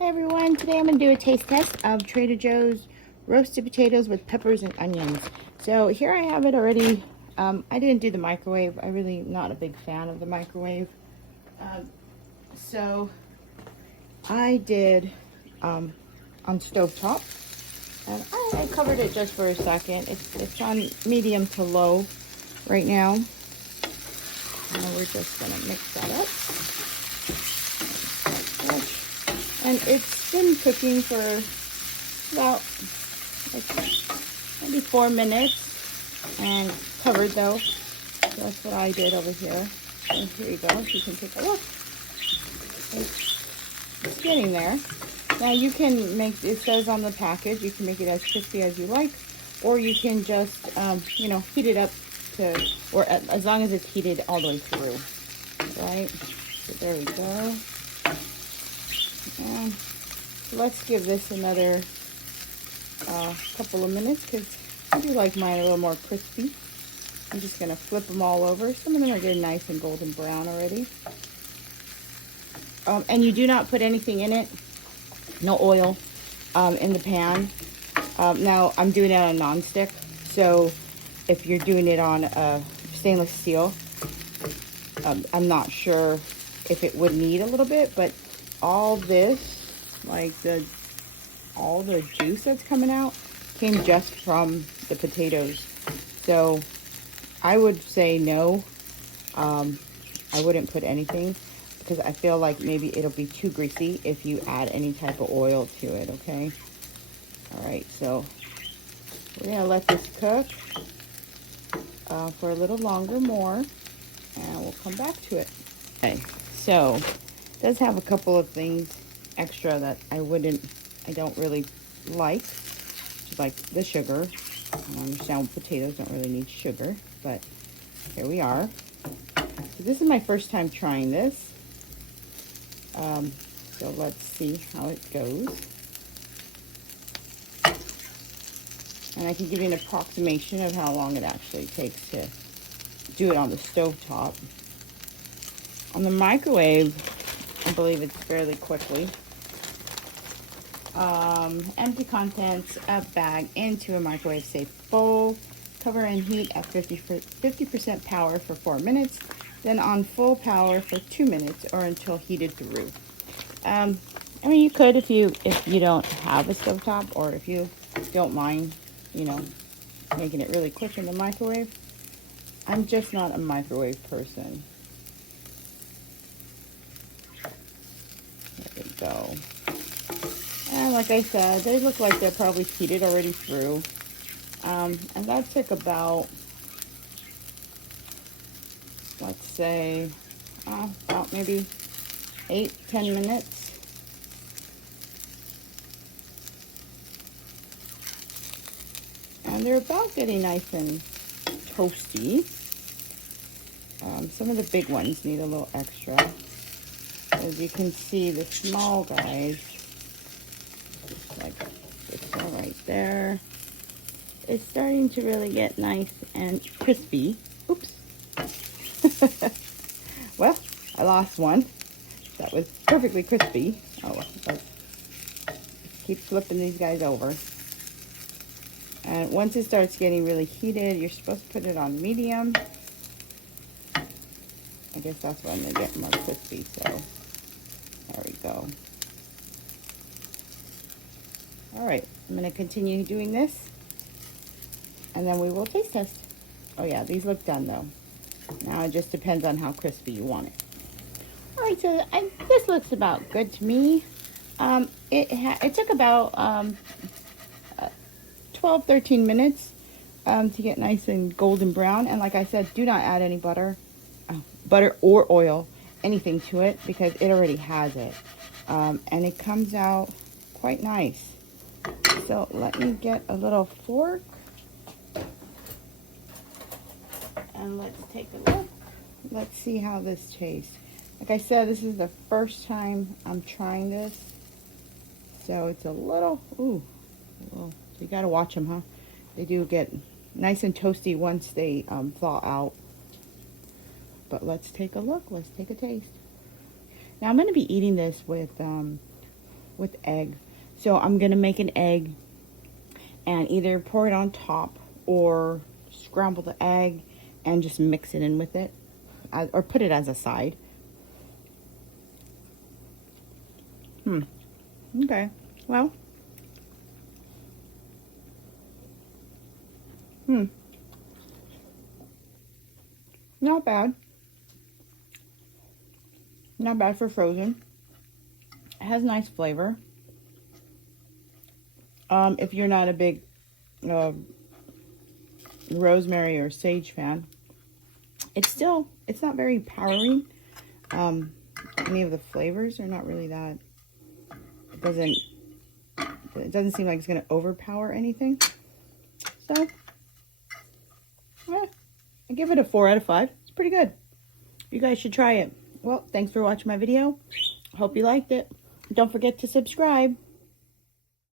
Hi everyone, today I'm going to do a taste test of Trader Joe's roasted potatoes with peppers and onions. So here I have it already. I didn't do the microwave. I really not a big fan of the microwave. So I did on stovetop, and I covered it just for a second. It's on medium to low right now. And we're just going to mix that up. And it's been cooking for about maybe 4 minutes and covered though. So that's what I did over here. And here you go, you can take a look. It's getting there. Now you can make, it says on the package, you can make it as crispy as you like, or you can just, heat it up to, or as long as it's heated all the way through, right? So there we go. And let's give this another couple of minutes because I do like mine a little more crispy. I'm just going to flip them all over. Some of them are getting nice and golden brown already. And you do not put anything in it. No oil in the pan. Now, I'm doing it on a non-stick. So if you're doing it on a stainless steel, I'm not sure if it would need a little bit, but all this, like all the juice that's coming out, came just from the potatoes. So I would say no. I wouldn't put anything because I feel like maybe it'll be too greasy if you add any type of oil to it, okay? All right, so we're gonna let this cook for a little longer more, and we'll come back to it. Okay, so it does have a couple of things extra that I don't really like, which is like the sugar. I understand potatoes don't really need sugar, but here we are. So this is my first time trying this. So let's see how it goes. And I can give you an approximation of how long it actually takes to do it on the stove top. On the microwave, I believe it's fairly quickly. Empty contents of bag into a microwave safe bowl. Cover and heat at 50% power for 4 minutes. Then on full power for 2 minutes or until heated through. I mean, you could if you don't have a stovetop, or if you don't mind, making it really quick in the microwave. I'm just not a microwave person. There we go. And like I said, they look like they're probably heated already through. And that took about, let's say, about maybe 8-10 minutes. And they're about getting nice and toasty. Some of the big ones need a little extra. As you can see, the small guys, like this one right there, it's starting to really get nice and crispy. Oops. Well, I lost one. That was perfectly crispy. Oh, let's keep flipping these guys over. And once it starts getting really heated, you're supposed to put it on medium. I guess that's when they get more crispy, so there we go. All right, I'm gonna continue doing this, and then we will taste test. Oh yeah, these look done though. Now it just depends on how crispy you want it. All right, so this looks about good to me. It took about 12-13 minutes to get nice and golden brown. And like I said, do not add any butter or oil, anything to it, because it already has it. And it comes out quite nice. So let me get a little fork. And let's take a look. Let's see how this tastes. Like I said, this is the first time I'm trying this. So it's a little, so you gotta watch them, huh? They do get nice and toasty once they thaw out. But let's take a look. Let's take a taste. Now I'm gonna be eating this with with egg. So I'm going to make an egg and either pour it on top or scramble the egg and just mix it in with it, or put it as a side. Okay, well, not bad. Not bad for frozen. It has nice flavor. If you're not a big rosemary or sage fan, it's not very powering. Any of the flavors are not really that. It doesn't seem like it's going to overpower anything. So, yeah, I give it a 4 out of 5. It's pretty good. You guys should try it. Well, thanks for watching my video. Hope you liked it. Don't forget to subscribe.